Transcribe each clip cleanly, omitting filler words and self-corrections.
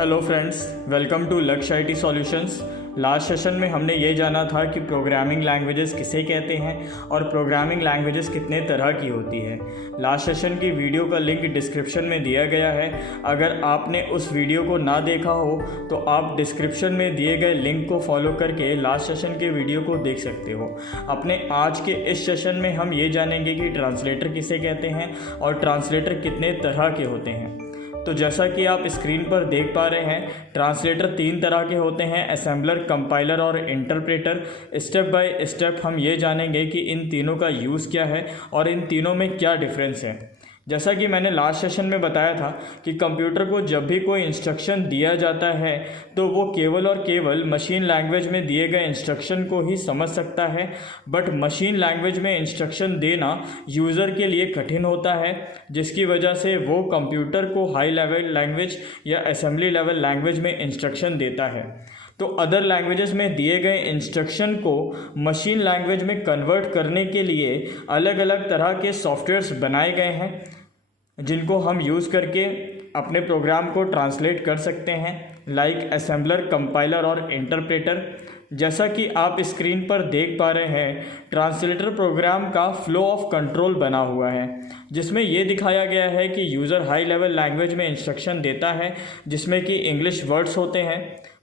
Hello friends, welcome to लक्ष्य IT solutions. Last session में हमने ये जाना था कि प्रोग्रामिंग लैंग्वेजेस किसे कहते हैं और प्रोग्रामिंग लैंग्वेजेस कितने तरह की होती है। लास्ट सेशन की वीडियो का लिंक डिस्क्रिप्शन में दिया गया है। अगर आपने उस वीडियो को ना देखा हो तो आप डिस्क्रिप्शन में दिए गए लिंक को फॉलो करके लास्ट सेशन के वीडियो को देख सकते हो। अपने आज के इस सेशन में हम ये जानेंगे कि ट्रांसलेटर किसे कहते हैं और ट्रांसलेटर कितने तरह के होते हैं। तो जैसा कि आप स्क्रीन पर देख पा रहे हैं, ट्रांसलेटर 3 तरह के होते हैं, असेंबलर, कंपाइलर और इंटरप्रेटर। स्टेप बाय स्टेप हम ये जानेंगे कि इन तीनों का यूज़ क्या है और इन तीनों में क्या डिफरेंस है। जैसा कि मैंने लास्ट सेशन में बताया था कि कंप्यूटर को जब भी कोई इंस्ट्रक्शन दिया जाता है तो वो केवल और केवल मशीन लैंग्वेज में दिए गए इंस्ट्रक्शन को ही समझ सकता है। बट मशीन लैंग्वेज में इंस्ट्रक्शन देना यूज़र के लिए कठिन होता है, जिसकी वजह से वो कंप्यूटर को हाई लेवल लैंग्वेज या असेंबली लेवल लैंग्वेज में इंस्ट्रक्शन देता है। तो अदर लैंग्वेजेस में दिए गए इंस्ट्रक्शन को मशीन लैंग्वेज में कन्वर्ट करने के लिए अलग अलग तरह के सॉफ्टवेयर्स बनाए गए हैं, जिनको हम यूज़ करके अपने प्रोग्राम को ट्रांसलेट कर सकते हैं, लाइक असेंबलर, कंपाइलर और इंटरप्रेटर। जैसा कि आप स्क्रीन पर देख पा रहे हैं, ट्रांसलेटर प्रोग्राम का फ्लो ऑफ कंट्रोल बना हुआ है, जिसमें ये दिखाया गया है कि यूज़र हाई लेवल लैंग्वेज में इंस्ट्रक्शन देता है जिसमें कि इंग्लिश वर्ड्स होते हैं।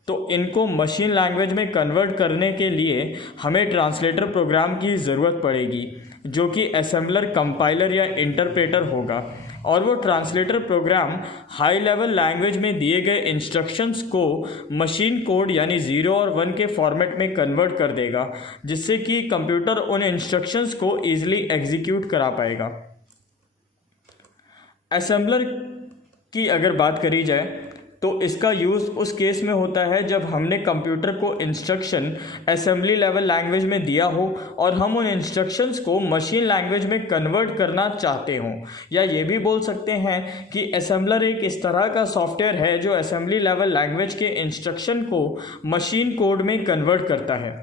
तो इनको मशीन लैंग्वेज में कन्वर्ट करने के लिए हमें ट्रांसलेटर प्रोग्राम की ज़रूरत पड़ेगी, जो कि असेंबलर, कंपाइलर या इंटरप्रेटर होगा। और वो translator program high level language में दिए गए इंस्ट्रक्शंस को मशीन कोड यानी 0 और 1 के फॉर्मेट में कन्वर्ट कर देगा, जिससे कि कंप्यूटर उन इंस्ट्रक्शंस को ईजिली एग्जीक्यूट करा पाएगा। असेंबलर की अगर बात करी जाए तो इसका यूज़ उस केस में होता है जब हमने कंप्यूटर को इंस्ट्रक्शन असेंबली लेवल लैंग्वेज में दिया हो और हम उन इंस्ट्रक्शंस को मशीन लैंग्वेज में कन्वर्ट करना चाहते हों। या ये भी बोल सकते हैं कि असेंबलर एक इस तरह का सॉफ्टवेयर है जो असेंबली लेवल लैंग्वेज के इंस्ट्रक्शन को मशीन कोड में कन्वर्ट करता है।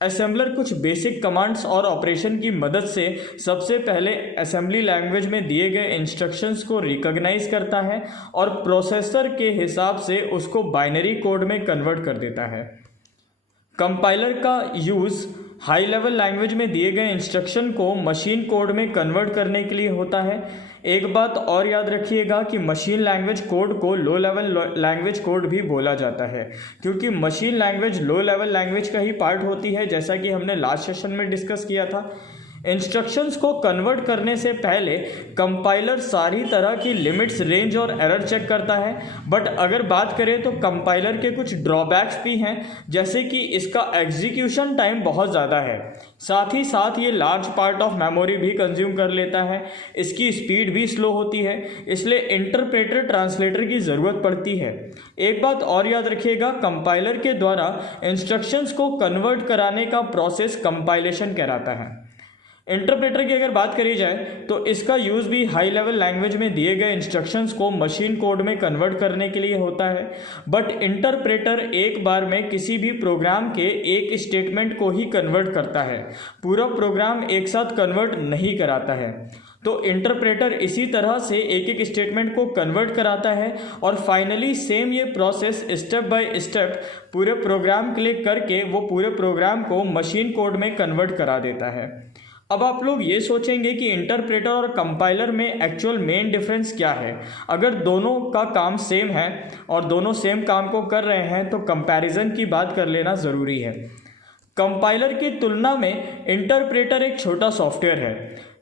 असेंबलर कुछ बेसिक कमांड्स और ऑपरेशन की मदद से सबसे पहले असेंबली लैंग्वेज में दिए गए इंस्ट्रक्शंस को रिकॉग्नाइज करता है और प्रोसेसर के हिसाब से उसको बाइनरी कोड में कन्वर्ट कर देता है। कंपाइलर का यूज़ हाई लेवल लैंग्वेज में दिए गए इंस्ट्रक्शन को मशीन कोड में कन्वर्ट करने के लिए होता है। एक बात और याद रखिएगा कि मशीन लैंग्वेज कोड को लो लेवल लैंग्वेज कोड भी बोला जाता है, क्योंकि machine language low level language का ही पार्ट होती है, जैसा कि हमने लास्ट सेशन में डिस्कस किया था। इंस्ट्रक्शंस को कन्वर्ट करने से पहले कंपाइलर सारी तरह की लिमिट्स, रेंज और एरर चेक करता है। बट अगर बात करें तो कंपाइलर के कुछ ड्रॉबैक्स भी हैं, जैसे कि इसका एग्जीक्यूशन टाइम बहुत ज़्यादा है, साथ ही साथ ये लार्ज पार्ट ऑफ मेमोरी भी कंज्यूम कर लेता है, इसकी स्पीड भी स्लो होती है, इसलिए इंटरप्रेटर ट्रांसलेटर की ज़रूरत पड़ती है। एक बात और याद रखिएगा, कंपाइलर के द्वारा इंस्ट्रक्शंस को कन्वर्ट कराने का प्रोसेस कंपाइलेशन कहलाता है। इंटरप्रेटर की अगर बात करी जाए तो इसका यूज़ भी हाई लेवल लैंग्वेज में दिए गए इंस्ट्रक्शंस को मशीन कोड में कन्वर्ट करने के लिए होता है। बट इंटरप्रेटर एक बार में किसी भी प्रोग्राम के एक स्टेटमेंट को ही कन्वर्ट करता है, पूरा प्रोग्राम एक साथ कन्वर्ट नहीं कराता है। तो इंटरप्रेटर इसी तरह से एक एक स्टेटमेंट को कन्वर्ट कराता है और फाइनली सेम ये प्रोसेस स्टेप बाय स्टेप पूरे प्रोग्राम के लिए करके वो पूरे प्रोग्राम को मशीन कोड में कन्वर्ट करा देता है। अब आप लोग ये सोचेंगे कि इंटरप्रेटर और कंपाइलर में एक्चुअल मेन डिफरेंस क्या है। अगर दोनों का काम सेम है और दोनों सेम काम को कर रहे हैं तो कंपैरिजन की बात कर लेना ज़रूरी है। कंपाइलर की तुलना में इंटरप्रेटर एक छोटा सॉफ्टवेयर है,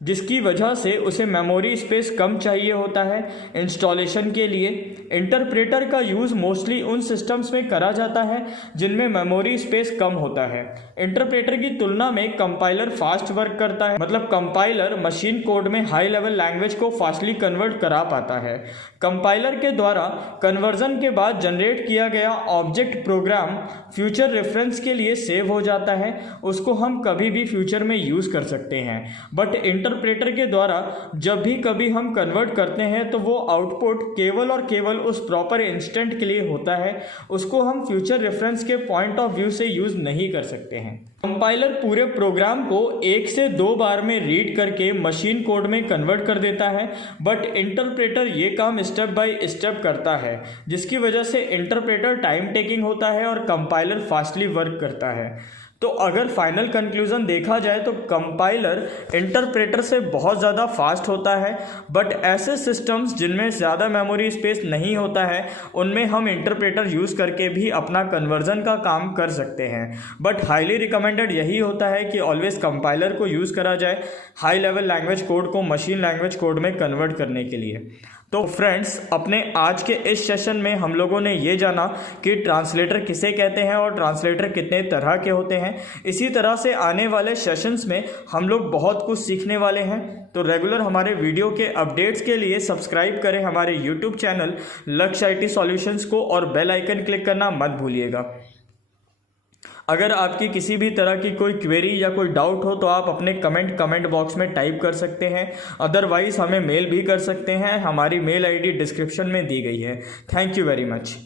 जिसकी वजह से उसे मेमोरी स्पेस कम चाहिए होता है इंस्टॉलेशन के लिए। इंटरप्रेटर का यूज़ मोस्टली उन सिस्टम्स में करा जाता है जिनमें मेमोरी स्पेस कम होता है। इंटरप्रेटर की तुलना में कंपाइलर फास्ट वर्क करता है, मतलब कंपाइलर मशीन कोड में हाई लेवल लैंग्वेज को फास्टली कन्वर्ट करा पाता है। कंपाइलर के द्वारा कन्वर्जन के बाद जनरेट किया गया ऑब्जेक्ट प्रोग्राम फ्यूचर रेफरेंस के लिए सेव हो जाता है, उसको हम कभी भी फ्यूचर में यूज़ कर सकते हैं। बट इंटरप्रेटर के द्वारा जब भी कभी हम कन्वर्ट करते हैं तो वो आउटपुट केवल और केवल उस प्रॉपर इंस्टेंट के लिए होता है, उसको हम फ्यूचर रेफरेंस के पॉइंट ऑफ व्यू से यूज़ नहीं कर सकते हैं। कंपाइलर पूरे प्रोग्राम को 1 से 2 बार में रीड करके मशीन कोड में कन्वर्ट कर देता है, बट इंटरप्रेटर ये काम स्टेप बाय स्टेप करता है, जिसकी वजह से इंटरप्रेटर टाइम टेकिंग होता है और कंपाइलर फास्टली वर्क करता है। तो अगर फाइनल कंक्लूजन देखा जाए तो कंपाइलर इंटरप्रेटर से बहुत ज़्यादा फास्ट होता है, बट ऐसे सिस्टम्स जिनमें ज़्यादा मेमोरी स्पेस नहीं होता है उनमें हम इंटरप्रेटर यूज़ करके भी अपना कन्वर्जन का काम कर सकते हैं। बट हाईली रिकमेंडेड यही होता है कि ऑलवेज कंपाइलर को यूज़ करा जाए हाई लेवल लैंग्वेज कोड को मशीन लैंग्वेज कोड में कन्वर्ट करने के लिए। तो फ्रेंड्स, अपने आज के इस सेशन में हम लोगों ने ये जाना कि ट्रांसलेटर किसे कहते हैं और ट्रांसलेटर कितने तरह के होते हैं। इसी तरह से आने वाले सेशंस में हम लोग बहुत कुछ सीखने वाले हैं। तो रेगुलर हमारे वीडियो के अपडेट्स के लिए सब्सक्राइब करें हमारे यूट्यूब चैनल लक्ष्य आईटी सॉल्यूशंस को और बेल आइकन क्लिक करना मत भूलिएगा। अगर आपकी किसी भी तरह की कोई क्वेरी या कोई डाउट हो तो आप अपने कमेंट बॉक्स में टाइप कर सकते हैं, अदरवाइज़ हमें मेल भी कर सकते हैं। हमारी मेल आईडी डिस्क्रिप्शन में दी गई है। Thank you very much.